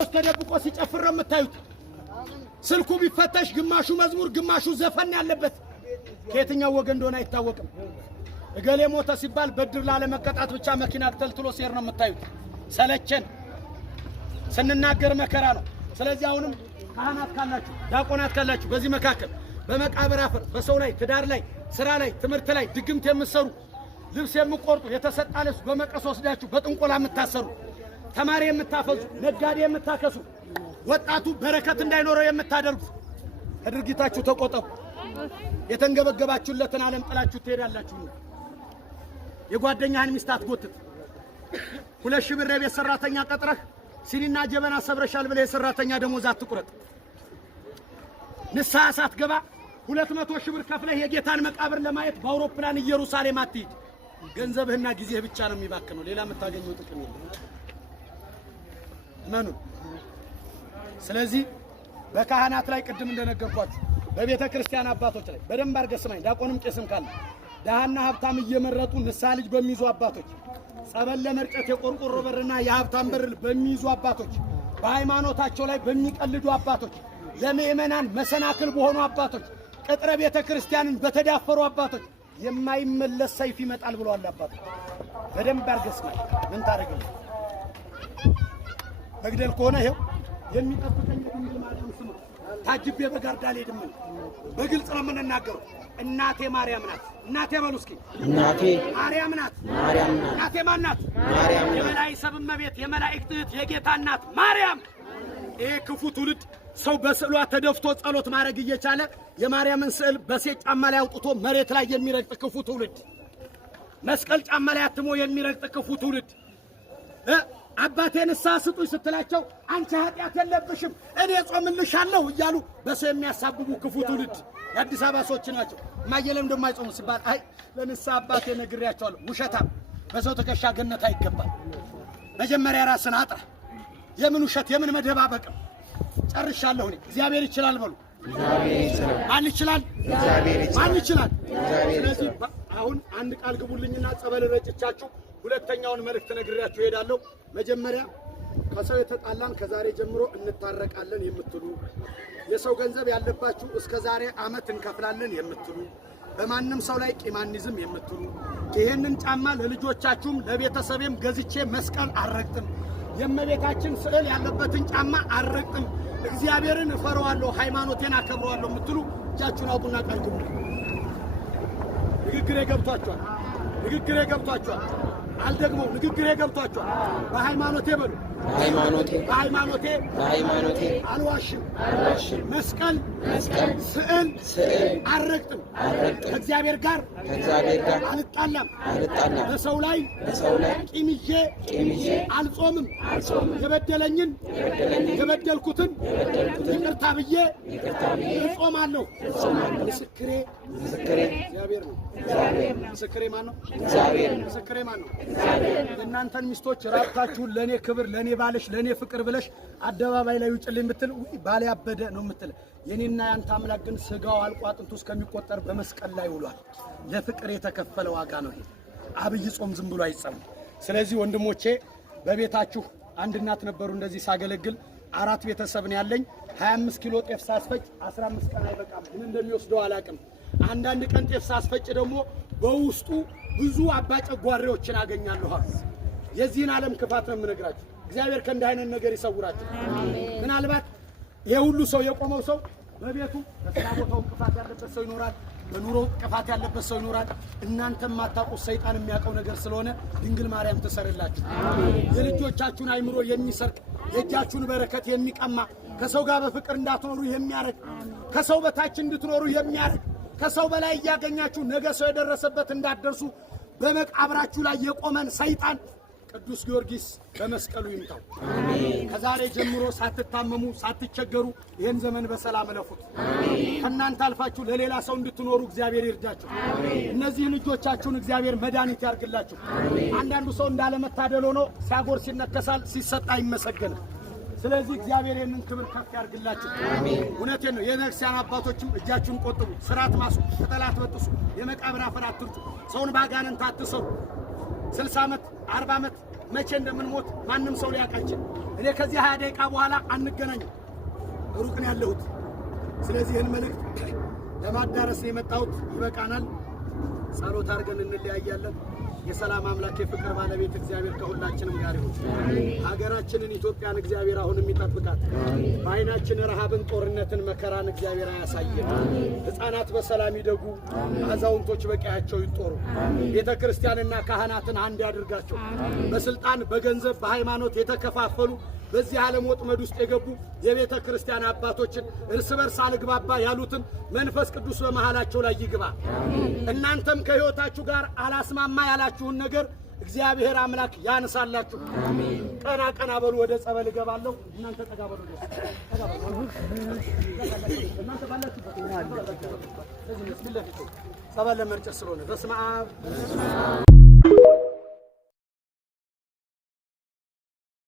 ተደብቆ ሲጨፍር ነው የምታዩት። ስልኩ ቢፈተሽ ግማሹ መዝሙር ግማሹ ዘፈን ያለበት ከየትኛው ወገን እንደሆነ አይታወቅም። እገሌ ሞተ ሲባል በድር ላለመቀጣት ብቻ መኪና ተልትሎ ሲሄድ ነው የምታዩት። ሰለቸን ስንናገር መከራ ነው። ስለዚህ አሁንም ካህናት ካላችሁ ዲያቆናት ካላችሁ በዚህ መካከል በመቃብር አፈር በሰው ላይ ትዳር ላይ ስራ ላይ ትምህርት ላይ ድግምት የምትሰሩ ልብስ የምትቆርጡ የተሰጣ ልብስ በመቀስ ወስዳችሁ በጥንቆላ የምታሰሩ ተማሪ የምታፈዙ ነጋዴ የምታከሱ ወጣቱ በረከት እንዳይኖረው የምታደርጉ ከድርጊታችሁ ተቆጠቡ። የተንገበገባችሁለትን ዓለም ጥላችሁ ትሄዳላችሁ። የጓደኛህን ሚስት አትጎትት። 2000 ብር የቤት ሰራተኛ ቀጥረህ ሲኒና ጀበና ሰብረሻል ብለህ የሰራተኛ ደሞዝ አትቁረጥ። ንስሐ ሳትገባ 200 ሺህ ብር ከፍለህ የጌታን መቃብር ለማየት በአውሮፕላን ኢየሩሳሌም አትሂድ። ገንዘብህና ጊዜህ ብቻ ነው የሚባክነው፣ ሌላ የምታገኘው ጥቅም የለም። መኑ ስለዚህ በካህናት ላይ ቅድም እንደነገርኳችሁ በቤተ ክርስቲያን አባቶች ላይ በደንብ አድርገህ ስማኝ። ዲያቆንም ቄስም ካለ ደሃና ሀብታም እየመረጡ ንስሐ ልጅ በሚይዙ አባቶች፣ ጸበል ለመርጨት የቆርቆሮ በርና የሀብታም በር በሚይዙ አባቶች፣ በሃይማኖታቸው ላይ በሚቀልዱ አባቶች፣ ለምእመናን መሰናክል በሆኑ አባቶች፣ ቅጥረ ቤተ ክርስቲያንን በተዳፈሩ አባቶች የማይመለስ ሰይፍ ይመጣል ብለዋል አባቶች። በደንብ አድርገህ ስማኝ። ምን ታደርግልህ? መግደል ከሆነ ይሄው የሚጠብቀኝ ድንግል ማርያም ስም ታጅቤ በጋርዳ አልሄድም። በግልጽ ነው የምንናገረው። እናቴ ማርያም ናት። እናቴ በሉ እስኪ እናቴ ማርያም ናት። ማርያም ናት። እናቴ ማን ናት? ማርያም ናት። የመላይ ሰብ እመቤት የመላእክት እህት የጌታ እናት ማርያም። ይሄ ክፉ ትውልድ ሰው በስዕሏ ተደፍቶ ጸሎት ማድረግ እየቻለ የማርያምን ስዕል በሴት ጫማ ላይ አውጥቶ መሬት ላይ የሚረግጥ ክፉ ትውልድ፣ መስቀል ጫማ ላይ አትሞ የሚረግጥ ክፉ ትውልድ አባቴ ንስሐ ስጡኝ ስትላቸው አንቺ ኃጢአት የለብሽም እኔ ጾምልሻለሁ እያሉ በሰው የሚያሳብቡ ክፉ ትውልድ የአዲስ አበባ ሰዎች ናቸው። ማየለም እንደማይጾሙ ሲባል አይ ለንስሐ አባቴ ነግሬያቸዋለሁ። ውሸታም። በሰው ትከሻ ገነት አይገባል። መጀመሪያ ራስን አጥራ። የምን ውሸት የምን መደባበቅ? ጨርሻለሁ እኔ። እግዚአብሔር ይችላል በሉ። ማን ይችላል? ማን ይችላል? ስለዚህ አሁን አንድ ቃል ግቡልኝና ጸበል ረጭቻችሁ ሁለተኛውን መልእክት ነግሬያችሁ እሄዳለሁ። መጀመሪያ ከሰው የተጣላን ከዛሬ ጀምሮ እንታረቃለን የምትሉ፣ የሰው ገንዘብ ያለባችሁ እስከ ዛሬ ዓመት እንከፍላለን የምትሉ፣ በማንም ሰው ላይ ቂማኒዝም የምትሉ፣ ይሄንን ጫማ ለልጆቻችሁም ለቤተሰቤም ገዝቼ መስቀል አልረግጥም፣ የእመቤታችን ስዕል ያለበትን ጫማ አልረግጥም፣ እግዚአብሔርን እፈራዋለሁ፣ ሃይማኖቴን አከብረዋለሁ የምትሉ እጃችሁን አውጡና ቃል ግቡ። ንግግሬ ገብቷችኋል? ንግግሬ ገብቷችኋል? አልደግሞ ንግግሬ ገብቷችኋል? በሃይማኖቴ በሉ። በሃይማኖቴ አልዋሽም። መስቀል ስዕል አልረግጥም። ከእግዚአብሔር ጋር አልጣላም። በሰው ላይ ቂም ይዤ አልጾምም። የበደለኝን የበደልኩትን ይቅርታ ብዬ እጾማለሁ። ምስክሬ እግዚአብሔር ነው። ምስክሬ ማን ነው? ምስክሬ ማን ነው? የእናንተን ሚስቶች ራቁታችሁን ለእኔ ክብር ለእኔ ባልሽ ለእኔ ፍቅር ብለሽ አደባባይ ላይ ውጭልኝ የምትል ባል ያበደ ነው የምትል፣ የኔና ያንተ አምላክ ግን ስጋው አልቆ አጥንቱ እስከሚቆጠር በመስቀል ላይ ውሏል። ለፍቅር የተከፈለ ዋጋ ነው ይሄ። አብይ ጾም ዝም ብሎ አይጸም። ስለዚህ ወንድሞቼ በቤታችሁ አንድ እናት ነበሩ እንደዚህ ሳገለግል 4 ቤተሰብ ነው ያለኝ። 25 ኪሎ ጤፍ ሳስፈጭ 15 ቀን አይበቃም። ምን እንደሚወስደው አላውቅም። አንዳንድ ቀን ጤፍ ሳስፈጭ ደግሞ በውስጡ ብዙ አባጨጓሬዎችን አገኛለሁ። የዚህን ዓለም ክፋት ነው የምነግራችሁ። እግዚአብሔር ከእንዲህ አይነት ነገር ይሰውራችሁ። ምናልባት ይሄ ሁሉ ሰው የቆመው ሰው በቤቱ በስራ ቦታው ክፋት ያለበት ሰው ይኖራል፣ በኑሮ ክፋት ያለበት ሰው ይኖራል። እናንተም ማታውቁት ሰይጣን የሚያውቀው ነገር ስለሆነ ድንግል ማርያም ትሰርላችሁ። የልጆቻችሁን አይምሮ የሚሰርቅ የእጃችሁን በረከት የሚቀማ ከሰው ጋር በፍቅር እንዳትኖሩ የሚያረግ ከሰው በታች እንድትኖሩ የሚያረግ ከሰው በላይ እያገኛችሁ ነገ ሰው የደረሰበት እንዳትደርሱ በመቃብራችሁ ላይ የቆመን ሰይጣን ቅዱስ ጊዮርጊስ በመስቀሉ ይምታው። ከዛሬ ጀምሮ ሳትታመሙ ሳትቸገሩ ይህን ዘመን በሰላም እለፉት። ከእናንተ አልፋችሁ ለሌላ ሰው እንድትኖሩ እግዚአብሔር ይርዳችሁ። እነዚህ ልጆቻችሁን እግዚአብሔር መድኃኒት ያርግላችሁ። አንዳንዱ ሰው እንዳለመታደል ሆኖ ሲያጎር ሲነከሳል፣ ሲሰጥ አይመሰገንም። ስለዚህ እግዚአብሔር ይህንን ክብር ከፍ ያርግላችሁ። እውነቴን ነው። የነርሲያን አባቶችም እጃችሁን ቆጥቡ፣ ስራት ማሱ፣ ቅጠላት በጥሱ፣ የመቃብር አፈር አትርጩ፣ ሰውን ባጋንንት አትሰሩ። 60 ዓመት 40 ዓመት መቼ እንደምንሞት ማንም ሰው ሊያውቅ አይችልም። እኔ ከዚህ 20 ደቂቃ በኋላ አንገናኝም፣ ሩቅ ነው ያለሁት። ስለዚህ ይህን መልእክት ለማዳረስ ነው የመጣሁት። ይበቃናል። ጸሎት አድርገን እንለያያለን። የሰላም አምላክ የፍቅር ባለቤት እግዚአብሔር ከሁላችንም ጋር ይሁን። ሀገራችንን ኢትዮጵያን እግዚአብሔር አሁንም ይጠብቃት። በዓይናችን ረሃብን፣ ጦርነትን፣ መከራን እግዚአብሔር አያሳየን። ሕፃናት በሰላም ይደጉ፣ አዛውንቶች በቀያቸው ይጦሩ። ቤተ ክርስቲያንና ካህናትን አንድ ያድርጋቸው። በስልጣን በገንዘብ በሃይማኖት የተከፋፈሉ በዚህ ዓለም ወጥመድ ውስጥ የገቡ የቤተ ክርስቲያን አባቶችን እርስ በርስ አልግባባ ያሉትን መንፈስ ቅዱስ በመሃላቸው ላይ ይግባ። እናንተም ከሕይወታችሁ ጋር አላስማማ ያላችሁን ነገር እግዚአብሔር አምላክ ያንሳላችሁ። ቀና ቀና በሉ። ወደ ጸበል እገባለሁ። እናንተ ጠጋ በሉ። እናንተ ባላችሁ ጸበል ለመርጨት ስለሆነ በስመ አብ